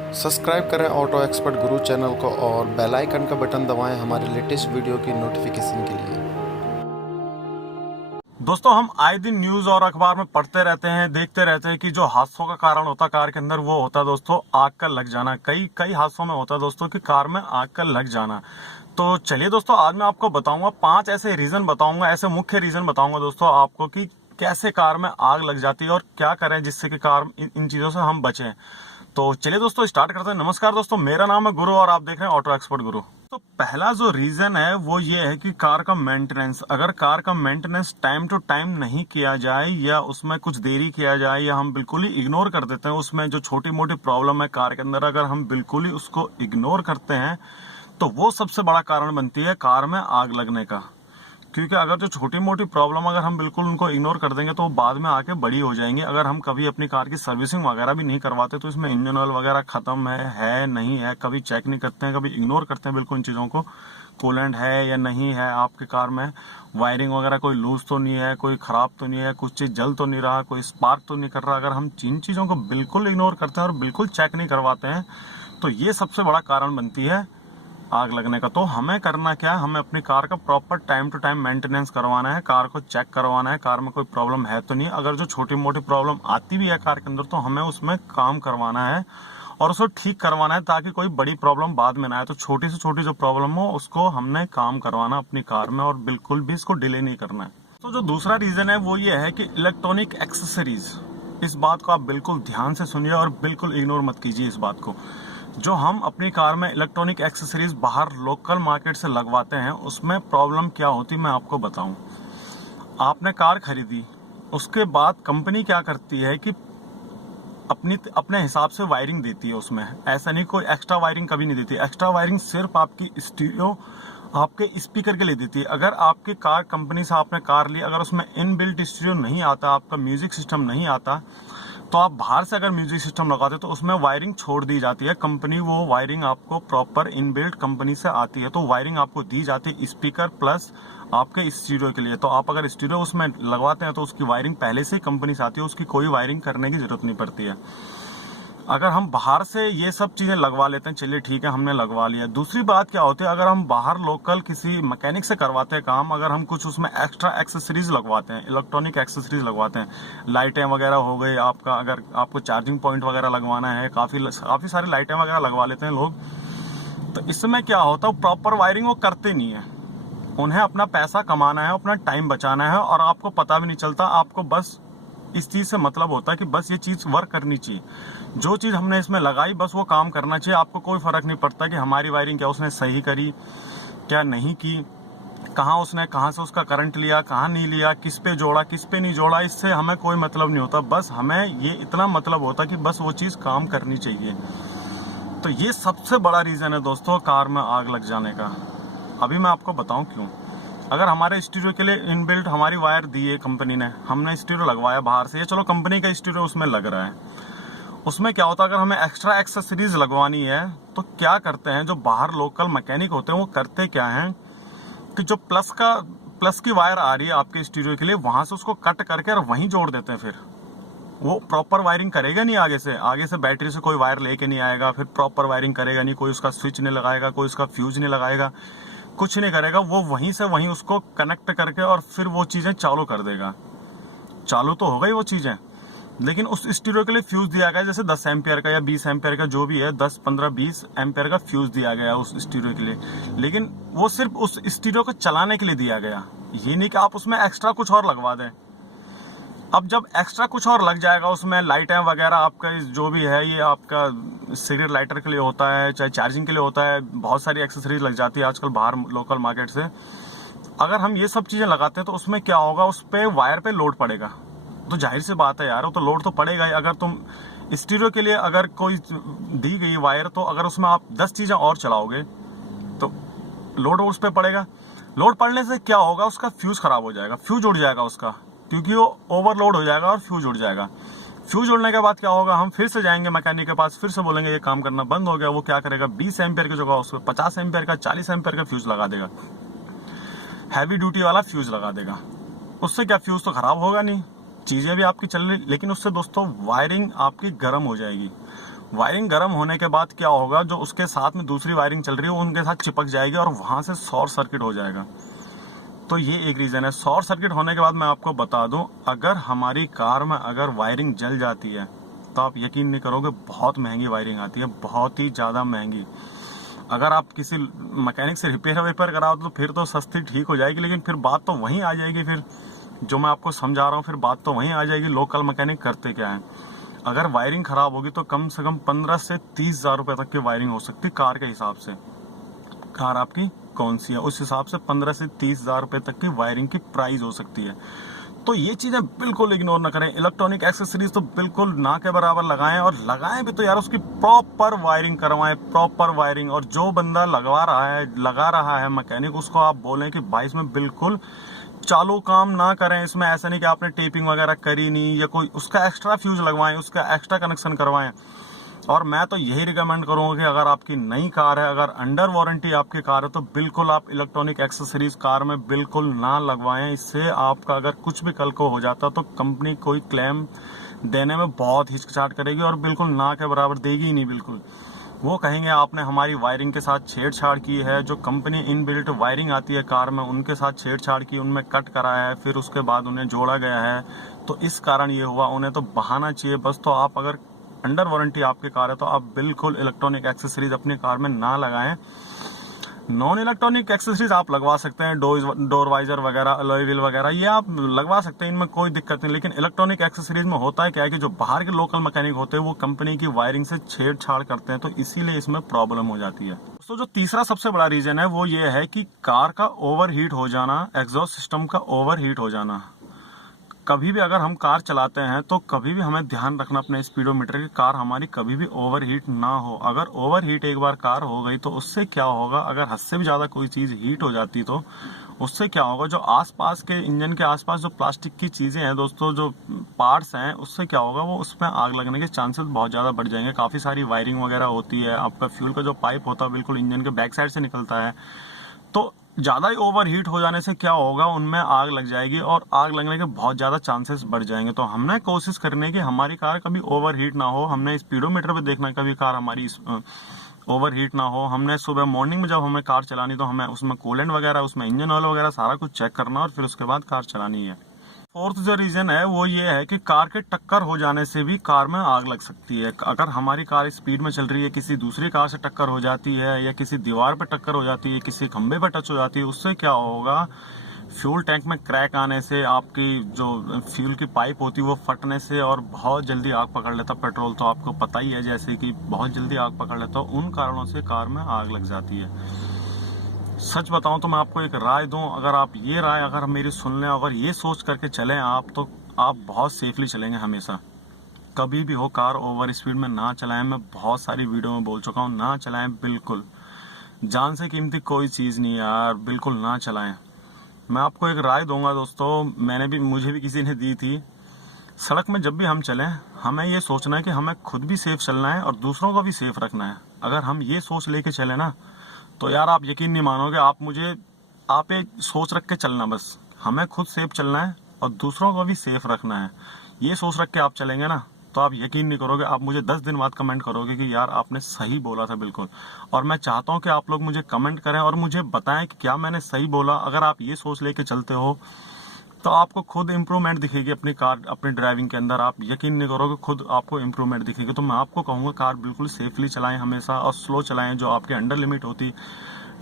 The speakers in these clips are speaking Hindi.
सब्सक्राइब करें ऑटो एक्सपर्ट गुरु चैनल को और बेल आइकन का बटन दबाएं हमारे लेटेस्ट वीडियो की नोटिफिकेशन के लिए। दोस्तों, हम आए दिन न्यूज और अखबार में पढ़ते रहते हैं, देखते रहते हैं कि जो हादसों का कारण होता है कार के अंदर, वो होता है दोस्तों आग का लग जाना। कई हादसों में होता है दोस्तों कि कार में आग का लग जाना। तो चलिए दोस्तों, आज मैं आपको बताऊंगा 5 ऐसे रीजन बताऊंगा, ऐसे मुख्य रीजन बताऊंगा दोस्तों आपको कि कैसे कार में आग लग जाती है और क्या करें जिससे कि कार इन चीजों से हम बचें। तो चलिए दोस्तों, स्टार्ट करते हैं। नमस्कार दोस्तों, मेरा नाम है गुरु और आप देख रहे हैं ऑटो एक्सपर्ट गुरु। तो पहला जो रीजन है वो ये है कि कार का मेंटेनेंस। अगर कार का मेंटेनेंस टाइम टू टाइम नहीं किया जाए या उसमें कुछ देरी किया जाए या हम बिल्कुल ही इग्नोर कर देते हैं, उसमें जो छोटी मोटी प्रॉब्लम है कार के अंदर, अगर हम बिल्कुल ही उसको इग्नोर करते हैं तो वो सबसे बड़ा कारण बनती है कार में आग लगने का। क्योंकि अगर जो छोटी मोटी प्रॉब्लम अगर हम बिल्कुल उनको इग्नोर कर देंगे तो बाद में आके बड़ी हो जाएंगी। अगर हम कभी अपनी कार की सर्विसिंग वगैरह भी नहीं करवाते तो इसमें इंजन ऑयल वगैरह खत्म है नहीं है, कभी चेक नहीं करते हैं, कभी इग्नोर करते हैं बिल्कुल इन चीज़ों को। कूलेंट है या नहीं है आपके कार में, वायरिंग वगैरह कोई लूज तो नहीं है, कोई खराब तो नहीं है, कुछ चीज़ जल तो नहीं रहा, कोई स्पार्क तो नहीं कर रहा। अगर हम इन चीज़ों को बिल्कुल इग्नोर करते हैं और बिल्कुल चेक नहीं करवाते हैं तो ये सबसे बड़ा कारण बनती है आग लगने का। तो हमें करना क्या है, हमें अपनी कार का proper time to time maintenance करवाना है, कार को चेक करवाना है, कार में कोई प्रॉब्लम है तो नहीं। अगर जो छोटी मोटी प्रॉब्लम आती भी है कार के अंदर तो हमें उसमें काम करवाना है और उसको ठीक करवाना है ताकि कोई बड़ी प्रॉब्लम बाद में ना आए। तो छोटी से छोटी जो प्रॉब्लम हो उसको हमने काम करवाना अपनी कार में और बिल्कुल भी इसको डिले नहीं करना है। तो जो दूसरा रीजन है वो ये है कि इलेक्ट्रॉनिक एक्सेसरीज। इस बात को आप बिल्कुल ध्यान से सुनिए और बिल्कुल इग्नोर मत कीजिए इस बात को। जो हम अपनी कार में इलेक्ट्रॉनिक एक्सेसरीज बाहर लोकल मार्केट से लगवाते हैं उसमें प्रॉब्लम क्या होती है मैं आपको बताऊं। आपने कार खरीदी, उसके बाद कंपनी क्या करती है कि अपने हिसाब से वायरिंग देती है उसमें। ऐसा नहीं कोई एक्स्ट्रा वायरिंग कभी नहीं देती। एक्स्ट्रा वायरिंग सिर्फ आपकी स्टीरियो, आपके स्पीकर के लिए देती है। अगर आपकी कार कंपनी से आपने कार ली, अगर उसमें इनबिल्ट स्टीरियो नहीं आता, आपका म्यूजिक सिस्टम नहीं आता, तो आप बाहर से अगर म्यूजिक सिस्टम लगाते तो उसमें वायरिंग छोड़ दी जाती है। कंपनी वो वायरिंग आपको प्रॉपर इनबिल्ट कंपनी से आती है, तो वायरिंग आपको दी जाती है स्पीकर प्लस आपके स्टीरियो के लिए। तो आप अगर स्टीरियो उसमें लगवाते हैं तो उसकी वायरिंग पहले से ही कंपनी से आती है, उसकी कोई वायरिंग करने की जरूरत नहीं पड़ती है। अगर हम बाहर से ये सब चीजें लगवा लेते हैं, चलिए ठीक है हमने लगवा लिया। दूसरी बात क्या होती है, अगर हम बाहर लोकल किसी मैकेनिक से करवाते हैं काम, अगर हम कुछ उसमें एक्स्ट्रा एक्सेसरीज लगवाते हैं, इलेक्ट्रॉनिक एक्सेसरीज लगवाते हैं, लाइटें वगैरह हो गई आपका, अगर आपको चार्जिंग पॉइंट वगैरह लगवाना है, काफी सारी लाइटें वगैरह लगवा लेते हैं लोग। तो इसमें क्या होता है, प्रॉपर वायरिंग वो करते नहीं है। उन्हें अपना पैसा कमाना है, अपना टाइम बचाना है और आपको पता भी नहीं चलता। आपको बस इस चीज से मतलब होता है कि बस ये चीज वर्क करनी चाहिए, जो चीज हमने इसमें लगाई बस वो काम करना चाहिए। आपको कोई फर्क नहीं पड़ता कि हमारी वायरिंग क्या उसने सही करी क्या नहीं की, कहाँ से उसका करंट लिया, कहाँ नहीं लिया, किस पे जोड़ा किस पे नहीं जोड़ा, इससे हमें कोई मतलब नहीं होता। बस हमें ये इतना मतलब होता कि बस वो चीज काम करनी चाहिए। तो ये सबसे बड़ा रीजन है दोस्तों कार में आग लग जाने का। अभी मैं आपको बताऊं क्यों। अगर हमारे स्टीरियो के लिए इनबिल्ट हमारी वायर दी है कंपनी ने, हमने स्टीरियो लगवाया बाहर से, ये चलो कंपनी का स्टीरियो उसमें लग रहा है, उसमें क्या होता है अगर हमें एक्स्ट्रा एक्सेसरीज लगवानी है तो क्या करते हैं जो बाहर लोकल मैकेनिक होते हैं वो करते क्या हैं कि जो प्लस की वायर आ रही है आपके स्टीरियो के लिए, वहां से उसको कट करके और वहीं जोड़ देते हैं। फिर वो प्रॉपर वायरिंग करेगा नहीं, आगे से बैटरी से कोई वायर लेके नहीं आएगा, फिर प्रॉपर वायरिंग करेगा नहीं, कोई उसका स्विच नहीं लगाएगा, कोई उसका फ्यूज नहीं लगाएगा, कुछ नहीं करेगा। वो वहीं से वहीं उसको कनेक्ट करके और फिर वो चीजें चालू कर देगा। चालू तो हो गई वो चीजें, लेकिन उस स्टीरियो के लिए फ्यूज दिया गया, जैसे 10 एम्पियर का या 20 एम्पियर का जो भी है, 10 15 20 एम्पियर का फ्यूज दिया गया उस स्टीरियो के लिए। लेकिन वो सिर्फ उस स्टीरियो को चलाने के लिए दिया गया, ये नहीं कि आप उसमें एक्स्ट्रा कुछ और लगवा दें। अब जब एक्स्ट्रा कुछ और लग जाएगा उसमें, लाइटें वगैरह आपका जो भी है, ये आपका सिगरेट लाइटर के लिए होता है, चाहे चार्जिंग के लिए होता है, बहुत सारी एक्सेसरीज लग जाती है आजकल बाहर लोकल मार्केट से। अगर हम ये सब चीजें लगाते हैं तो उसमें क्या होगा, उस पे वायर पे लोड पड़ेगा। तो जाहिर सी बात है यार, वो तो लोड तो पड़ेगा ही। अगर तुम स्टीरियो के लिए अगर कोई दी गई वायर, तो अगर उसमें आप 10 चीजें और चलाओगे तो लोड उस पर पड़ेगा। लोड पड़ने से क्या होगा, उसका फ्यूज खराब हो जाएगा, फ्यूज उड़ जाएगा उसका, क्योंकि वो ओवरलोड हो जाएगा और फ्यूज उड़ जाएगा। फ्यूज उड़ने के बाद क्या होगा, हम फिर से जाएंगे मैकेनिक के पास, फिर से बोलेंगे ये काम करना बंद हो गया। वो क्या करेगा, 20 एम्पियर की जगह उसको 50 एम्पियर का 40 एम्पियर का फ्यूज लगा देगा, हैवी ड्यूटी वाला फ्यूज लगा देगा। उससे क्या, फ्यूज तो खराब होगा नहीं, चीजें भी आपकी चल रही, लेकिन उससे दोस्तों वायरिंग आपकी गर्म हो जाएगी। वायरिंग गर्म होने के बाद क्या होगा, जो उसके साथ में दूसरी वायरिंग चल रही है वो उनके साथ चिपक जाएगी और वहां से शॉर्ट सर्किट हो जाएगा। तो ये एक रीजन है। शॉर्ट सर्किट होने के बाद मैं आपको बता दूं, अगर हमारी कार में अगर वायरिंग जल जाती है तो आप यकीन नहीं करोगे, बहुत महंगी वायरिंग आती है, बहुत ही ज्यादा महंगी। अगर आप किसी मैकेनिक से रिपेयर कराओ तो फिर तो सस्ती ठीक हो जाएगी, लेकिन फिर बात तो वहीं आ जाएगी। फिर जो मैं आपको समझा रहा हूँ, फिर बात तो वहीं आ जाएगी, लोकल मैकेनिक करते क्या है। अगर वायरिंग खराब होगी तो कम से कम 15 से 30 हजार रुपए तक की वायरिंग हो सकती है कार के हिसाब से। कार आपकी कौन सी है उस हिसाब से 15 से 30 हजार रुपए तक की वायरिंग की प्राइस हो सकती है। तो ये चीजें बिल्कुल इग्नोर ना करें। इलेक्ट्रॉनिक एक्सेसरीज तो बिल्कुल ना के बराबर लगाएं, और लगाएं भी तो यार उसकी प्रॉपर वायरिंग करवाएं, प्रॉपर वायरिंग। और जो बंदा लगा रहा है मैकेनिक, उसको आप बोलें कि भाई इसमें बिल्कुल चालू काम ना करें। इसमें ऐसा नहीं कि आपने टेपिंग वगैरह करी नहीं, या कोई उसका एक्स्ट्रा फ्यूज लगवाएं, उसका एक्स्ट्रा कनेक्शन करवाएं। और मैं तो यही रिकमेंड करूंगा कि अगर आपकी नई कार है, अगर अंडर वारंटी आपकी कार है, तो बिल्कुल आप इलेक्ट्रॉनिक एक्सेसरीज कार में बिल्कुल ना लगवाएं। इससे आपका अगर कुछ भी कल को हो जाता तो कंपनी कोई क्लेम देने में बहुत हिचकिचाहट करेगी और बिल्कुल ना के बराबर देगी ही नहीं। बिल्कुल वो कहेंगे आपने हमारी वायरिंग के साथ छेड़छाड़ की है। जो कंपनी इनबिल्ट वायरिंग आती है कार में, उनके साथ छेड़छाड़ की, उनमें कट कराया है, फिर उसके बाद उन्हें जोड़ा गया है, तो इस कारण ये हुआ। उन्हें तो बहाना चाहिए बस। तो आप अगर अंडर वारंटी आपकी कार है तो आप बिल्कुल इलेक्ट्रॉनिक एक्सेसरीज अपनी कार में ना लगाएं। नॉन इलेक्ट्रॉनिक एक्सेसरीज आप लगवा सकते हैं, डोर वाइजर वगैरह, अलॉय व्हील वगैरह, ये आप लगवा सकते हैं, इनमें कोई दिक्कत नहीं। लेकिन इलेक्ट्रॉनिक एक्सेसरीज में होता है क्या है कि जो बाहर के लोकल मैकेनिक होते हैं वो कंपनी की वायरिंग से छेड़छाड़ करते हैं, तो इसीलिए इसमें प्रॉब्लम हो जाती है। दोस्तों जो तीसरा सबसे बड़ा रीजन है वो ये है कि कार का ओवरहीट हो जाना, एग्जॉस्ट सिस्टम का ओवरहीट हो जाना। कभी भी अगर हम कार चलाते हैं तो कभी भी हमें ध्यान रखना अपने स्पीडोमीटर की, कार हमारी कभी भी ओवरहीट ना हो। अगर ओवरहीट एक बार कार हो गई तो उससे क्या होगा, अगर हद से भी ज्यादा कोई चीज हीट हो जाती तो उससे क्या होगा, जो आसपास के इंजन के आसपास जो प्लास्टिक की चीजें हैं दोस्तों, जो पार्ट्स हैं, उससे क्या होगा, वो उसमें आग लगने के चांसेस बहुत ज्यादा बढ़ जाएंगे। काफी सारी वायरिंग वगैरह होती है, आपका फ्यूल का जो पाइप होता है बिल्कुल इंजन के बैक साइड से निकलता है, तो ज्यादा ही ओवरहीट हो जाने से क्या होगा, उनमें आग लग जाएगी और आग लगने के बहुत ज्यादा चांसेस बढ़ जाएंगे। तो हमने कोशिश करनी है कि हमारी कार कभी ओवरहीट ना हो। हमने स्पीडोमीटर पे देखना कभी कार हमारी ओवरहीट ना हो। हमने सुबह मॉर्निंग में जब हमें कार चलानी तो हमें उसमें कूलेंट वगैरह, उसमें इंजन ऑयल वगैरह सारा कुछ चेक करना और फिर उसके बाद कार चलानी है। फोर्थ जो रीजन है वो ये है कि कार के टक्कर हो जाने से भी कार में आग लग सकती है। अगर हमारी कार स्पीड में चल रही है, किसी दूसरी कार से टक्कर हो जाती है, या किसी दीवार पर टक्कर हो जाती है, किसी खंबे पर टच हो जाती है, उससे क्या होगा, फ्यूल टैंक में क्रैक आने से, आपकी जो फ्यूल की पाइप होती है वो फटने से, और बहुत जल्दी आग पकड़ लेता पेट्रोल, तो आपको पता ही है जैसे कि बहुत जल्दी आग पकड़ लेता, उन कारणों से कार में आग लग जाती है। सच बताऊं तो मैं आपको एक राय दूं, अगर आप ये राय अगर मेरी सुन लें, अगर ये सोच करके चलें आप, तो आप बहुत सेफली चलेंगे हमेशा। कभी भी हो कार ओवर स्पीड में ना चलाएं। मैं बहुत सारी वीडियो में बोल चुका हूं, ना चलाएं बिल्कुल। जान से कीमती कोई चीज नहीं यार, बिल्कुल ना चलाएं। मैं आपको एक राय दूंगा दोस्तों, मुझे भी किसी ने दी थी। सड़क में जब भी हम चलें, हमें ये सोचना है कि हमें खुद भी सेफ चलना है और दूसरों को भी सेफ रखना है। अगर हम ये सोच लेके चले ना, तो यार आप यकीन नहीं मानोगे, आप एक सोच रख के चलना, बस हमें खुद सेफ चलना है और दूसरों को भी सेफ रखना है। ये सोच रख के आप चलेंगे ना, तो आप यकीन नहीं करोगे, आप मुझे 10 दिन बाद कमेंट करोगे कि यार आपने सही बोला था बिल्कुल। और मैं चाहता हूं कि आप लोग मुझे कमेंट करें और मुझे बताएं कि क्या मैंने सही बोला। अगर आप ये सोच लेके चलते हो तो आपको खुद इम्प्रूवमेंट दिखेगी अपनी कार, अपनी ड्राइविंग के अंदर। आप यकीन नहीं करोगे, खुद आपको इम्प्रूवमेंट दिखेगी। तो मैं आपको कहूंगा कार बिल्कुल सेफली चलाएं हमेशा, और स्लो चलाएं। जो आपके अंडर लिमिट होती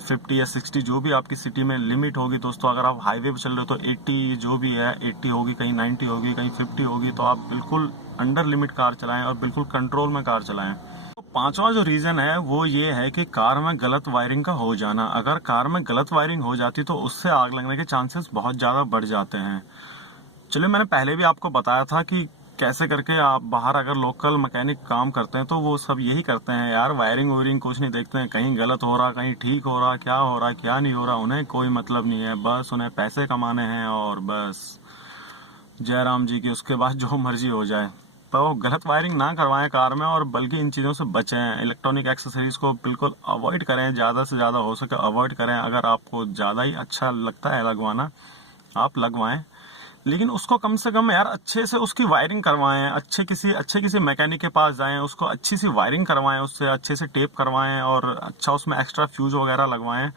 50 या 60 जो भी आपकी सिटी में लिमिट होगी दोस्तों, अगर आप हाईवे पे चल रहे हो तो 80 जो भी है 80 होगी, कहीं 90 होगी, कहीं 50 होगी, तो आप बिल्कुल अंडर लिमिट कार चलाएं और बिल्कुल कंट्रोल में कार चलाएं। तो पांचवा जो रीजन है वो ये है कि कार में गलत वायरिंग का हो जाना। अगर कार में गलत वायरिंग हो जाती तो उससे आग लगने के चांसेस बहुत ज्यादा बढ़ जाते हैं। चलिए, मैंने पहले भी आपको बताया था कि कैसे करके आप बाहर अगर लोकल मैकेनिक काम करते हैं तो वो सब यही करते हैं यार, वायरिंग वायरिंग कुछ नहीं देखते हैं, कहीं गलत हो रहा, कहीं ठीक हो रहा, क्या हो रहा क्या नहीं हो रहा, उन्हें कोई मतलब नहीं है। बस उन्हें पैसे कमाने हैं और बस जयराम जी की, उसके बाद जो मर्जी हो जाए। तो गलत वायरिंग ना करवाएं कार में, और बल्कि इन चीज़ों से बचें। इलेक्ट्रॉनिक एक्सेसरीज को बिल्कुल अवॉइड करें, ज़्यादा से ज़्यादा हो सके अवॉइड करें। अगर आपको ज़्यादा ही अच्छा लगता है लगवाना, आप लगवाएं, लेकिन उसको कम से कम यार अच्छे से उसकी वायरिंग करवाएं, अच्छे किसी मैकेनिक के पास जाएं, उसको अच्छी सी वायरिंग करवाएं, उससे अच्छे से टेप करवाएं और अच्छा उसमें एक्स्ट्रा फ्यूज वगैरह लगवाएं,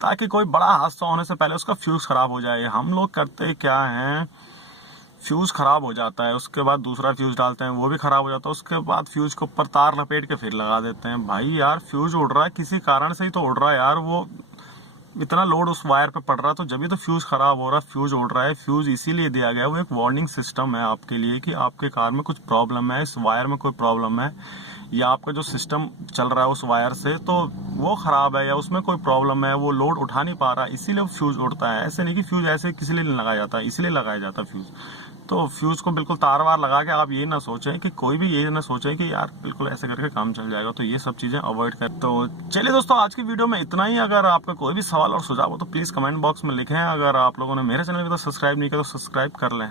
ताकि कोई बड़ा हादसा होने से पहले उसका फ्यूज खराब हो जाए। हम लोग करते क्या हैं, फ्यूज खराब हो जाता है, उसके बाद दूसरा फ्यूज डालते हैं, वो भी खराब हो जाता है, उसके बाद फ्यूज के ऊपर तार लपेट के फिर लगा देते हैं। भाई यार फ्यूज उड़ रहा है, किसी कारण से ही तो उड़ रहा है यार, वो इतना लोड उस वायर पे पड़ रहा है तो जब भी तो फ्यूज खराब हो रहा है, फ्यूज उड़ रहा है। फ्यूज इसीलिए दिया गया है, वो एक वार्निंग सिस्टम है आपके लिए कि आपके कार में कुछ प्रॉब्लम है, इस वायर में कोई प्रॉब्लम है, या आपका जो सिस्टम चल रहा है उस वायर से तो वो खराब है, या उसमें कोई प्रॉब्लम है, वो लोड उठा नहीं पा रहा, इसीलिए फ्यूज उड़ता है। ऐसे नहीं कि फ्यूज ऐसे किसी लिए नहीं लगाया जाता, इसीलिए लगाया जाता है फ्यूज। तो फ्यूज को बिल्कुल तार वार लगा के आप ये ना सोचें कि कोई भी ये ना सोचे कि यार बिल्कुल ऐसे करके काम चल जाएगा, तो ये सब चीजें अवॉइड कर। तो चलिए दोस्तों, आज की वीडियो में इतना ही। अगर आपका कोई भी सवाल और सुझाव हो तो प्लीज कमेंट बॉक्स में लिखें। अगर आप लोगों ने मेरे चैनल को तो सब्सक्राइब नहीं किया तो सब्सक्राइब कर लें।